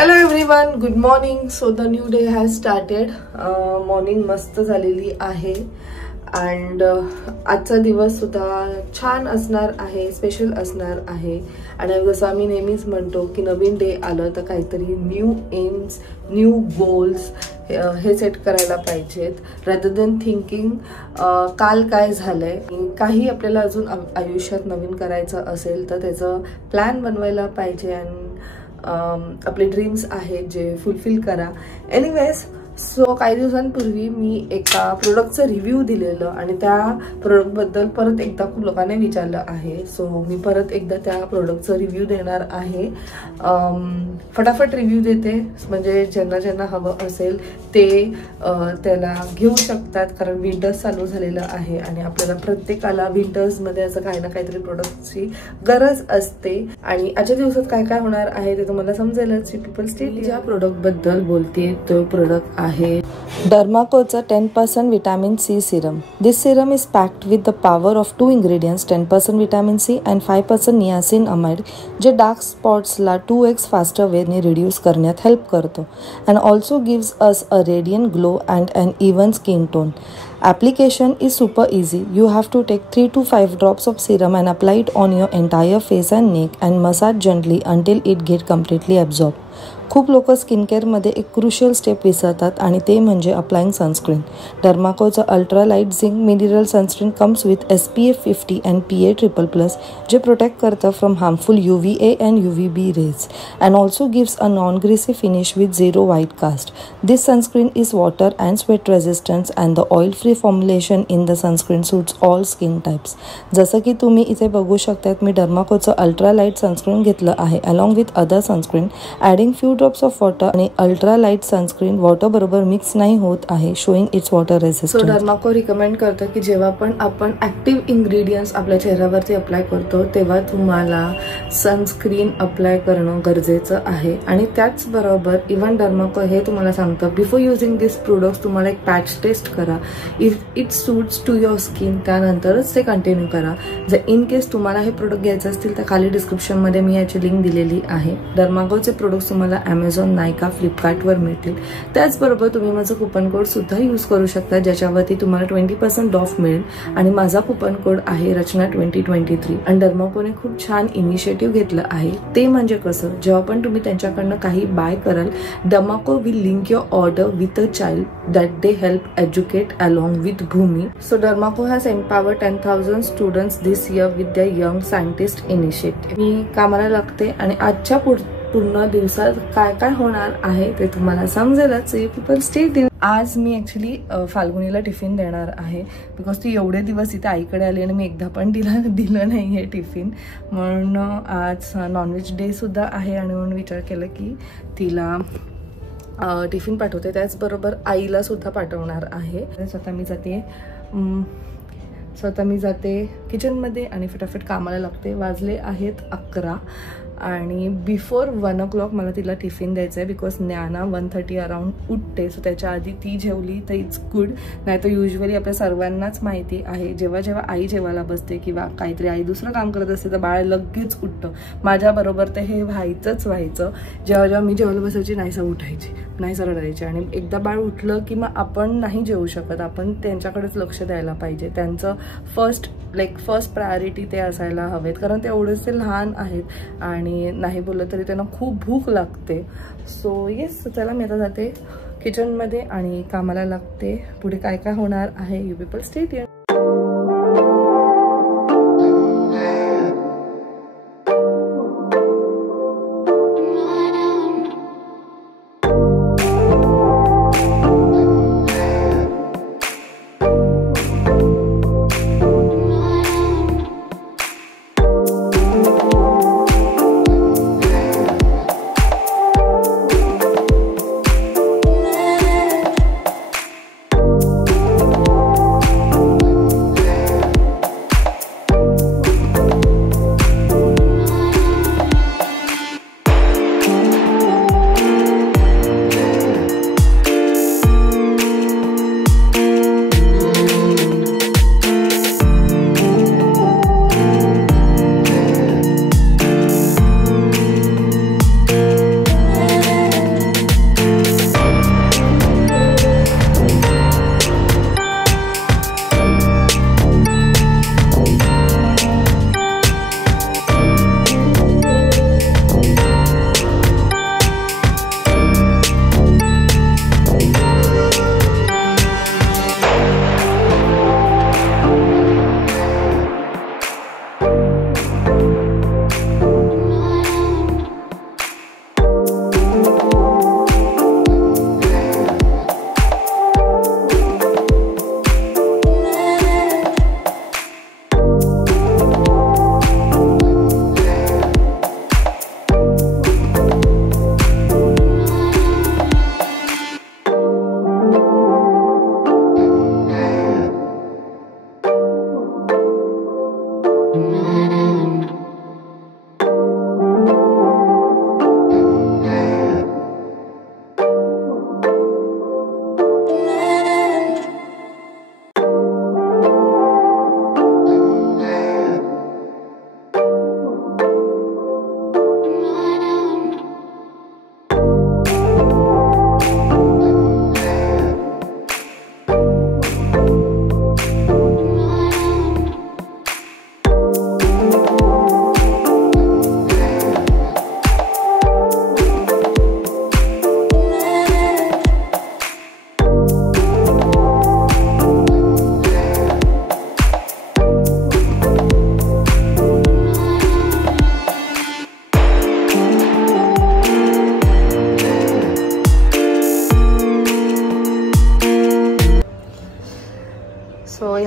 Hello everyone, good morning. So the new day has started. Morning मस्त झालेली आहे and आजचा दिवस सुद्धा छान असणार आहे, स्पेशल असणार आहे. आणि जसं आम्ही नेहमीच म्हणतो की नवीन डे आलं तर काहीतरी न्यू एम्स, न्यू गोल्स हे सेट करायला पाहिजेत रादर दॅन थिंकिंग काल काय झालंय. काही आपल्याला अजून आयुष्यात नवीन करायचं असेल तर त्याचं प्लॅन बनवायला पाहिजे आणि आपले ड्रीम्स आहेत जे फुलफिल करा. एनिवेज, सो काही दिवसांपूर्वी मी एका प्रोडक्टचं रिव्ह्यू दिलेलं आणि त्या प्रोडक्टबद्दल परत एकदा खूप लोकांनी विचारलं आहे. सो मी परत एकदा त्या प्रोडक्टचं रिव्ह्यू देणार आहे. फटाफट रिव्ह्यू देते, म्हणजे ज्यांना ज्यांना हवं असेल ते त्याला घेऊ शकतात, कारण विंटर्स चालू झालेलं आहे आणि आपल्याला प्रत्येकाला विंटर्समध्ये असं काही ना काहीतरी प्रोडक्टची गरज असते. आणि आजच्या दिवसात काय काय होणार आहे ते तुम्हाला समजेलच. पीपल स्टेट ज्या प्रोडक्टबद्दल बोलते तो प्रोडक्ट आहे डर्माकोचा 10% vitamin C serum. This serum is packed with the power of 2 ingredients, 10% vitamin C and 5% niacinamide, जे डार्क स्पॉट्सला 2x फास्टर वेने रिड्यूस करण्यात हेल्प करतो and also gives us a radiant glow and uneven skin tone. Application is super easy. You have to take 3 to 5 drops of serum and apply it on your entire face and neck and massage gently until it gets completely absorbed. खूप लोक skin केअरमध्ये एक crucial step विसरतात आणि ते म्हणजे applying sunscreen. डर्माकोचं ultra light zinc mineral sunscreen comes with SPF 50 and PA++, जे प्रोटेक्ट करतं from harmful UVA and UVB rays and also gives a non greasy finish with 0 white cast. This sunscreen is water and sweat resistant and the oil free formulation in the sunscreen suits all skin types. जसं की तुम्ही इथे बघू शकतात, मी डर्माकोचं ultra light sunscreen घेतलं आहे along with other sunscreen, adding few drops of water. आणि अल्ट्रा लाईट सनस्क्रीन वॉटर बरोबर मिक्स नाही होत आहे, showing its water resistance. So Dermaco recommend करतं की जेव्हा पण आपण ऍक्टिव्ह इन्ग्रेडियंट्स आपल्या चेहऱ्यावरती अप्लाय करतो तेव्हा तुम्हाला सनस्क्रीन अप्लाय करणं गरजेचं आहे. आणि त्याचबरोबर इव्हन डर्माको हे तुम्हाला सांगतं बिफोर युझिंग दिस प्रोडक्ट्स तुम्हाला एक पॅच टेस्ट करा. If it suits to your skin त्यानंतरच ते कंटिन्यू करा. जर इन केस तुम्हाला हे प्रोडक्ट घ्यायचं असतील तर खाली डिस्क्रिप्शनमध्ये मी याची लिंक दिलेली आहे. डर्माकोचे प्रोडक्ट्स तुम्हाला Amazon, नायका, फ्लिपकार्टवर मिळतील. त्याचबरोबर तुम्ही माझं कुपन कोड सुद्धा यूज करू शकता ज्याच्यावरती तुम्हाला 20% ऑफ मिळेल आणि माझा कुपन कोड आहे रचना 2023. आणि डर्माकोने खूप छान इनिशिएटिव्ह घेतलं आहे. ते म्हणजे कसं, जेव्हा पण तुम्ही त्यांच्याकडनं काही बाय कराल, Dermaco will link your order with a child that they help educate along with Bhumi. So Dermaco has empowered 10,000 students this year with the young scientist initiative. मी कामाला लागते आणि आजच्या पूर्ण दिवसात काय काय होणार आहे ते तुम्हाला समजेलच. People stay tuned. आज मी ऍक्च्युली फाल्गुनीला टिफिन देणार आहे बिकॉज ती एवढे दिवस इथे आईकडे आली आणि मी एकदा पण दिलं नाही आहे टिफिन. म्हणून आज नॉनव्हेज डे सुद्धा आहे आणि म्हणून विचार केला की तिला टिफिन पाठवते. त्याचबरोबर आईला सुद्धा पाठवणार आहे. स्वतः मी जाते किचनमध्ये आणि फटाफट कामाला लागते. वाजले आहेत 11 आणि बिफोर 1 o'clock मला तिला टिफिन द्यायचं आहे बिकॉज ज्ञाना 1:30 अराउंड उठते. सो त्याच्या आधी ती जेवली तर इट्स गुड. नाही तर युजली आपल्या सर्वांनाच माहिती आहे जेव्हा जेव्हा आई जेवायला बसते किंवा काहीतरी आई दुसरं काम करत असते तर बाळ लगेच उठतं. माझ्याबरोबर ते हे व्हायचं. जेव्हा जेव्हा मी जेवायला बसायची नाहीसं उठायची, नाहीसं रडायची. आणि एकदा बाळ उठलं की मग आपण नाही जेवू शकत, आपण त्यांच्याकडेच लक्ष द्यायला पाहिजे. त्यांचं फर्स्ट प्रायोरिटी ते असायला हवेत, कारण ते एवढेच ते लहान आहेत आणि नाही बोललं तरी त्यांना खूप भूक लागते. सो येस, चला मी आता जाते किचनमध्ये आणि कामाला लागते. पुढे काय काय होणार आहे यू पीपल स्टे ट्यून्ड.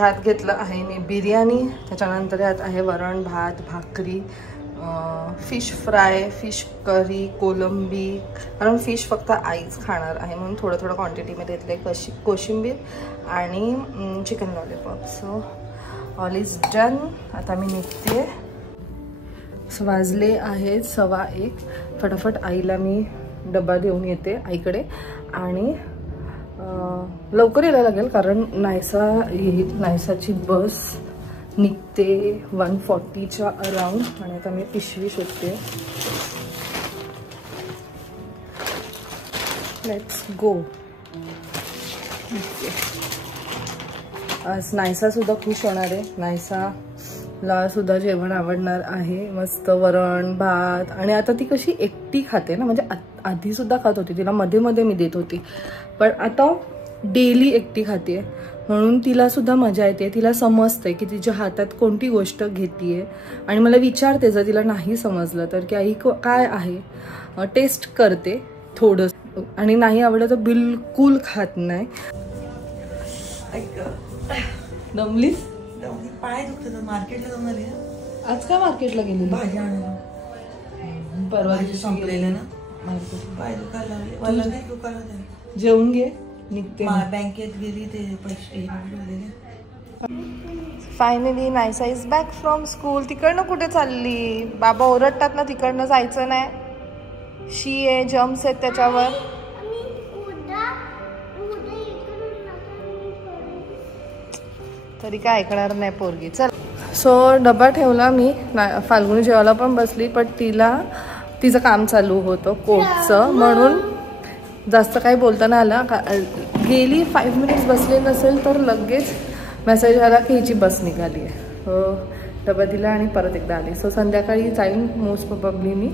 ह्यात घेतलं आहे मी बिर्याणी, त्याच्यानंतर ह्यात आहे वरण भात, भाकरी, फिश फ्राय, फिश करी, कोलंबी, कारण फिश फक्त आईच खाणार आहे म्हणून थोडं थोडं क्वांटिटीमध्ये घेतलं, कोशिंबीर आणि chicken lollipop. So all is done. आता मी निघते. वाजले आहेत 1:15. फटाफट आईला मी डबा देऊन येते आईकडे आणि लवकर यायला लागेल कारण नायसा येईल. नायसाची बस निघते 1:40च्या अराउंड आणि आता मी पिशवी शोधते. Let's go. आज नायसा सुद्धा खुश होणार आहे. नायसाला सुद्धा जेवण आवडणार आहे. मस्त वरण भात. आणि आता ती कशी एकटी खाते ना, म्हणजे आधी सुद्धा खात होती, तिला मध्ये मध्ये मी देत होती, पण आता डेली एकटी खाते म्हणून तिला सुद्धा मजा येते. तिला समजते की तिच्या हातात कोणती गोष्ट घेतीये आणि मला विचारते जर तिला नाही समजलं तर की आई काय आहे, टेस्ट करते थोडंसं आणि नाही आवडलं तर बिलकुल खात नाही. दमलीस? पाय दुखतात. मार्केटला जाऊन आली ना आज. का मार्केटला गेली? भाजी आणायला. परवा संपलेले ना मार्केट. पाय दुखायला लागले. मला नाही दुखायला लागले. जेवून घे, निघते. बँकेत गेली ते पैसे finally Naysa is back from school. तिकडनं कुठे चालली? बाबा ओरडतात ना तिकडनं जायचं नाही. शी आहे, जम्स आहेत त्याच्यावर. तरी काय ऐकणार नाही पोरगी. चल. सो डबा ठेवला मी. फाल्गुनी जेवायला पण बसली, पण तिचं काम चालू होतं कोटचं म्हणून जास्त काही बोलता नाही आला. गेली 5 मिनिट्स बसले नसेल तर लगेच मेसेज आला की हिची बस निघाली आहे. डबा दिला आणि परत एकदा आली. सो संध्याकाळी जाईन मोस्ट प्रोबब्ली मी.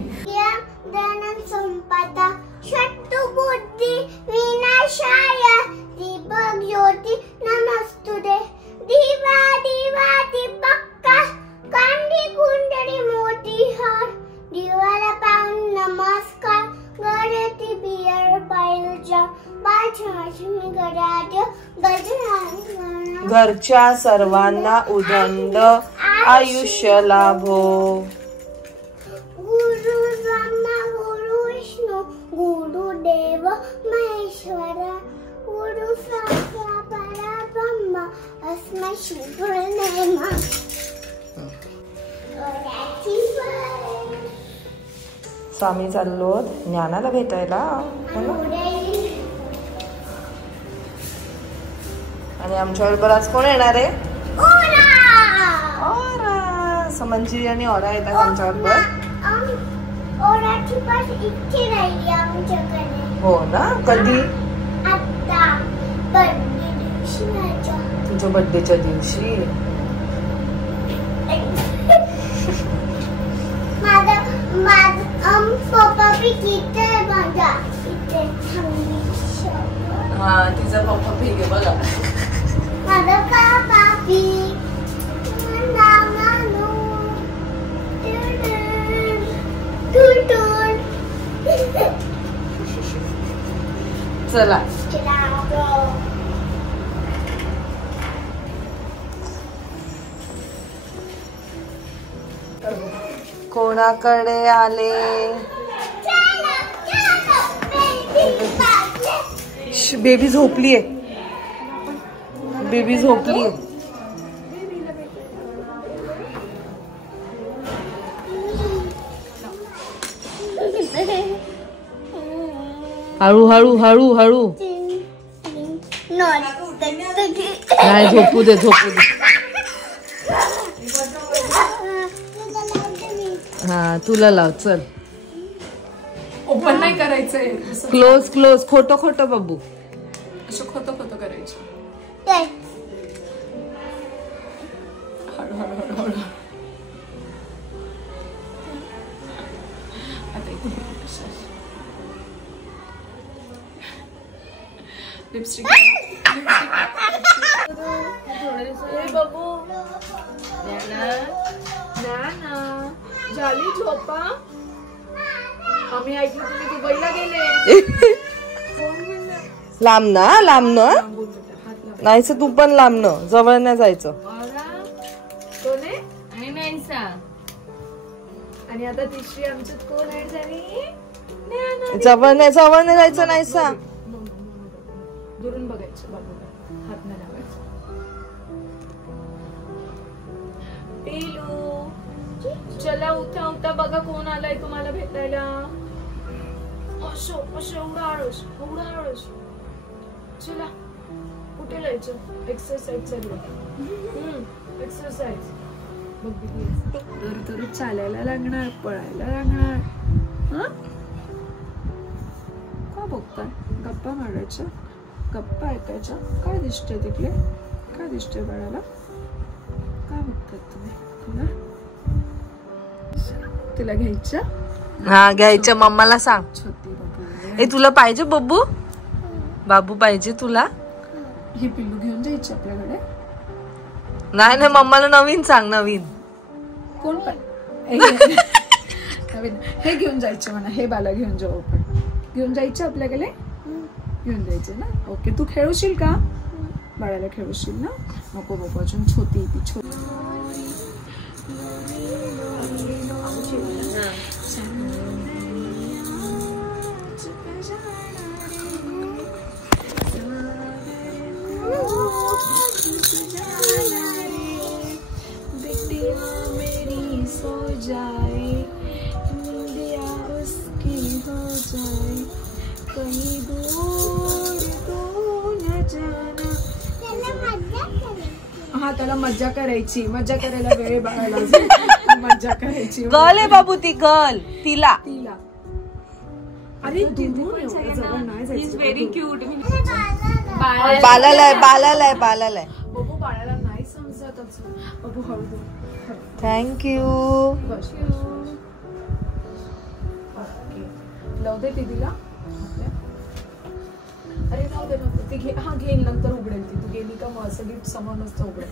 दिवा दिवा दीपक्का कांदी कुंडली मोती हार दिवाला पाहून नमस्कार गणती बियर पायलच्या पाठीमाशी गडाच्या गजरा घरच्या सर्वांना उदंड आयुष्य लाभो. गुरु ब्रह्मा गुरु विष्णू गुरु देव महेश्वरा गुरु साक्षात परब्रह्म अस्मै श्री गुरुदेवा. स्वामी चाललो ज्ञानाला भेटायला आणि आमच्या बरोबर आज कोण येणार आहे? ओरा. समंजी आणि ओरा येतात आमच्या बरोबर. ओराची बस इथे राहिली आमच्याकडे. हो ना? कधी? आता बर्थडे दिवशी. तुझ्या बर्थडेच्या दिवशी. पप्पा भी किती माझा इथे हा तिचा पप्पा ठीक आहे बघा. माझा पप्पा भी चला. कोणाकडे आले? बेबी झोपलीये. बेबी झोपलीये. हळू हळू हळू हळू. नाही झोपू दे झोपू दे. हा तुला लाव. चल. ओपन नाही करायचंय. Close close. खोटं खोटं बाबू. असं खोटं खोटं करायचं. हळू हळू हळू हळू. आता इथे लिपस्टिक. बाबू झाली झोपा. आम्ही ऐकलं तुम्ही दुबईला गेले. लांब ना लांब ना. नाहीच तू पण लांबनं, जवळ नाही जायचं. कोण आहे? आणि नाहीसा. आणि आता तिसरी आमच्यात कोण ऍड झाली? जवळ नाही जायचं नाहीसा. दुरून बघायचं बाबूला, हात नाही लावायचं. टेलू चला उठा उठा, बघा कोण आलाय तुम्हाला भेटायला. एवढा आळस. चला कुठे जायचं? एक्सरसाइज चालू. एक्सरसाइज तर चालायला लागणार, पळायला लागणार. का बघताय? गप्पा मारायच्या, गप्पा ऐकायच्या. काय दिसतंय तिकडे? काय दिसतंय बाळाला? काय बघताय तुम्ही? तिला घ्यायच्या. हा घ्यायच्या. मम्माला सांग. छोटी बाबू. ए तुला पाहिजे बब्बू? बाबू पाहिजे तुला? हे पिल्लू घेऊन जायचे आपल्याकडे. नाही मम्माला नवीन सांग. नवीन कोण पण नवीन हे घेऊन जायचे म्हणा. हे बाला घेऊन जाऊ आपण. घेऊन जायचे आपल्याकडे. घेऊन जायचे ना. ओके. तू खेळूशील का? बाळाला खेळूशील ना? नको बाबा, अजून छोटी ती छोटी. हा त्याला मज्जा करायची. मज्जा करायला वेळ बाळाला. मज्जा करायची. गर्ल आहे बाबू ती. गर्ल तिला. अरे जवळ नाही जायचं. Very cute. बालालाय. बघू बाळाला नाही समजत अजून. बघू हळू. थँक्यू. लावू दे दीदीला. अरे जाऊ दे नको. ती घे. हा घेईल नंतर उघडेल ती. तू गेली का मग असं गिफ्ट समोर नसतं उघडेल.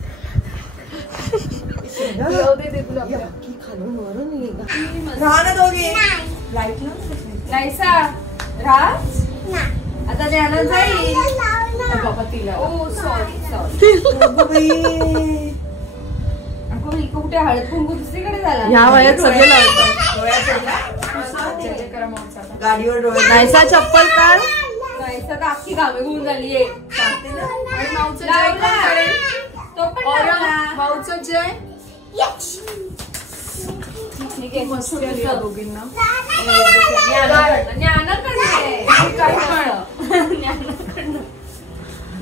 लावू दे दीदीला. नाहीसा राज आता ध्यानात जाईल. बाबा तिला. ओ सॉरी. कुठे हळद कुंकू दुसरीकडे झाला. ह्या वयात सगळे लावतात. गाडीवर डोळे. नाहीसा चप्पल काढ. नाहीसा तर अख्खी घामे घेऊन झालीये. आणि माऊचं जय कोण करेल? तो पण माऊचं जय. ठीक आहे. मस्त केली या दोघींना.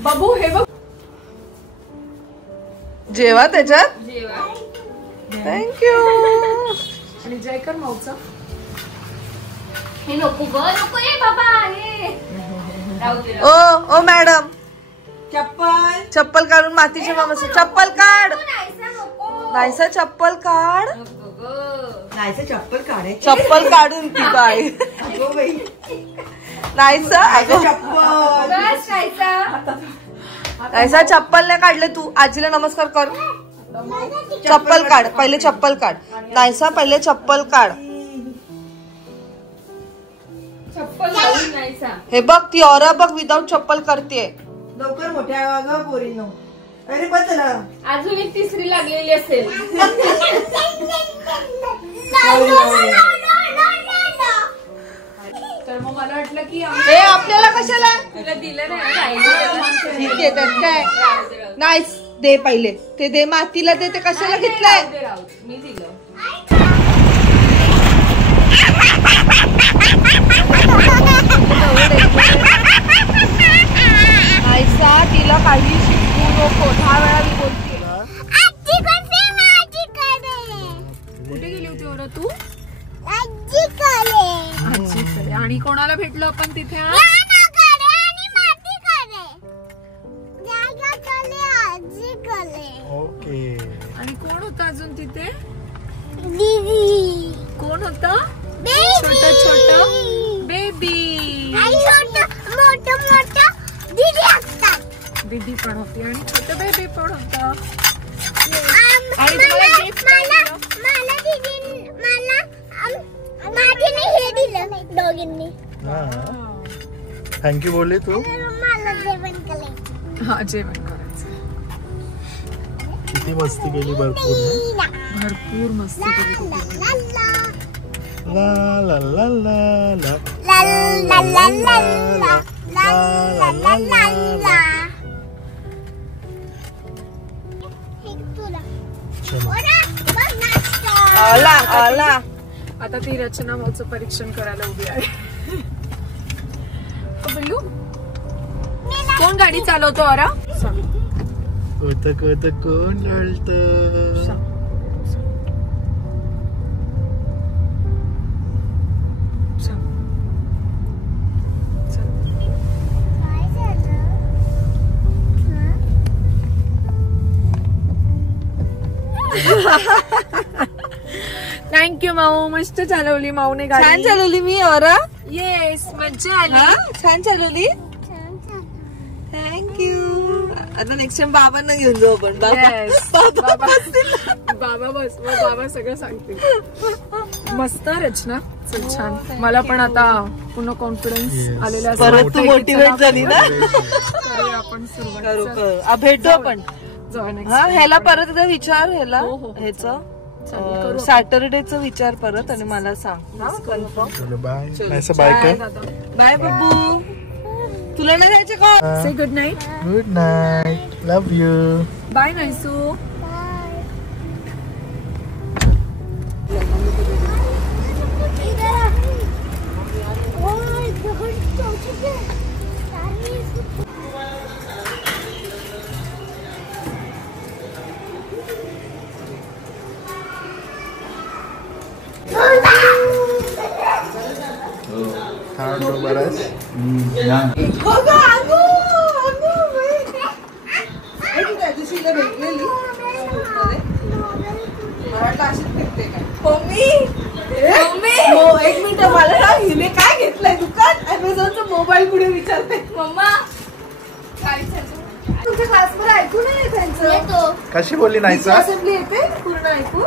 बाबू हे बघ. जेवा त्याच्यात. थँक्यू. आणि जय कर माऊचा. हे नको ग नको. ये बाबा हे ओ मॅडम चप्पल. चप्पल काढून मातीच्या मामाचं. चप्पल काढ. नाहीसा चप्पल काढ. नाहीचं चप्पल काढायची. चप्पल काढून ती बाई. अगो बाई. नाहीसा अगं चप्पल. नाहीसा चप्पल नाही काढले तू. आजीला नमस्कार कर. चप्पल काढ. पहिले चप्पल काढ. नाहीसा पहिले चप्पल काढ. चप्पल घालून नाहीसा. हे बघ ती औरा बघ विदाऊट चप्पल करते. लवकर मोठ्या ग पोरीनो. अरे बस ना. अजून एक तिसरी लागलेली असेल. तर मग मला वाटलं की हे आपल्याला कशाला. तुला दिलं नाही. ठीक आहे त्यात काय. नाही दे पहिले ते दे. मातीला दे. ते कशाला घेतलंय. मी दिलं. नाहीसा तिला काही शिकवू नको. 10 वेळा मी बोलते. कुठे गेली होती ओरा तू? आजीकडे. आजीकडे. आणि कोणाला भेटलो आपण तिथे? ओके. आणि कोण होता अजून तिथे? दीदी. कोण होता? छोटा छोटा बेबी. मोठं दीदी असतात. दीदी पण होती आणि छोटं बेबी पण होता. आणि तुम्हाला gift काय दिलं? माझीने हे दिलं दोघींनी. थँक्यू बोलली तू. मला जेवण केलं. हा जेवण करा. किती मस्ती केली भरपूर भरपूर मस्ती केली ला ला ला ला ला ला ला ला ला ला ला ला ला ला. चलो आला आला. आता ती रचना भाऊचं परीक्षण करायला उभी आहे. बल्लू कोण गाडी चालवतो अरा? कोत कोत कोण रळत थँक्यू माऊ, मस्त चालवली माऊने छान गाडी. चालवली मी और येस, मज्जा आली. छान चालवली. थँक्यू. आता नेक्स्ट टाइम बाबांना घेऊन जाऊ आपण. Yes. बाबा बस, मग बाबा सगळं सांगतील. मस्त रचना, चल छान. मला पण आता पुन्हा कॉन्फिडन्स आलेला आहे. परत तू मोटिवेट झाली ना. करूया आपण सुरुवात. करू चल. करू. भेटू आपण. जाऊ next हा time. ह्याला परत एकदा विचार ह्याला हो, हो. ह्याचं चालेल, करू. सॅटरडेचं विचार परत आणि मला सांग. हा कन्फर्म. चलो बाय ऐसा बाय बाय कर दादा. बाय बब्बू. तुला नाही जायचं का? Say good night. Good night love you bye नायसू. थांब बरंच दिवशीला भेटलेली मला अशीच भेटते काय मम्मी. एक मिनिट मला ना हिने काय घेतलंय दुकान अमेझॉनचा मोबाईल पुढे विचारते. मम्मा तुमच्या क्लासमध्ये ऐकू नाही त्यांचं कशी बोलली नाही सर असेंब्ली येते पूर्ण ऐकू.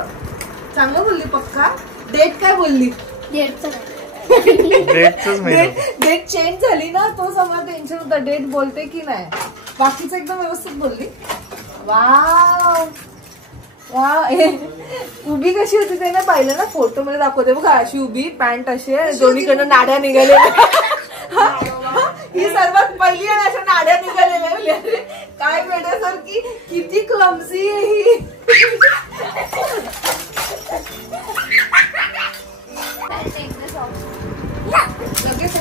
चांगलं बोलली पक्का. डेट काय बोलली? डेटच महिना डेट चेंज झाली ना तो समजा टेन्शन होतं. डेट बोलते की नाही. बाकीचं एकदम व्यवस्थित बोलली. Wow wow. उभी कशी होती ते ना पाहिलं ना फोटो मध्ये दाखवते बघा. अशी उभी पॅन्ट अशी आहे दोन्हीकडनं नाड्या निघालेल्या. ही सर्वात पहिली आणि अशा नाड्या निघालेल्या. काय वेड्यासारखी किती क्लमसी आहे ही. लगेच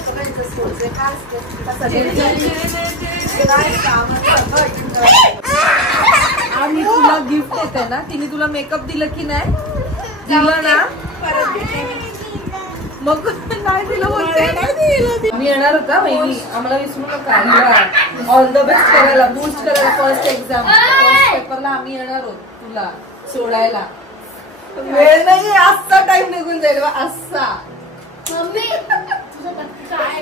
आणि तुला गिफ्ट येते ना. तिने तुला मेकअप दिलं की नाही? दिलं ना. मग नाही दिलं बोलते. मी येणार होता वहिनी आम्हाला विसरू नका. ऑल द बेस्ट करायला बूस्ट करायला फर्स्ट एक्झाम फर्स्ट पेपरला आम्ही येणार आहोत तुला सोडायला. वेळ नाही असा टाइम निघून जाईल असा. मम्मी तुझं काय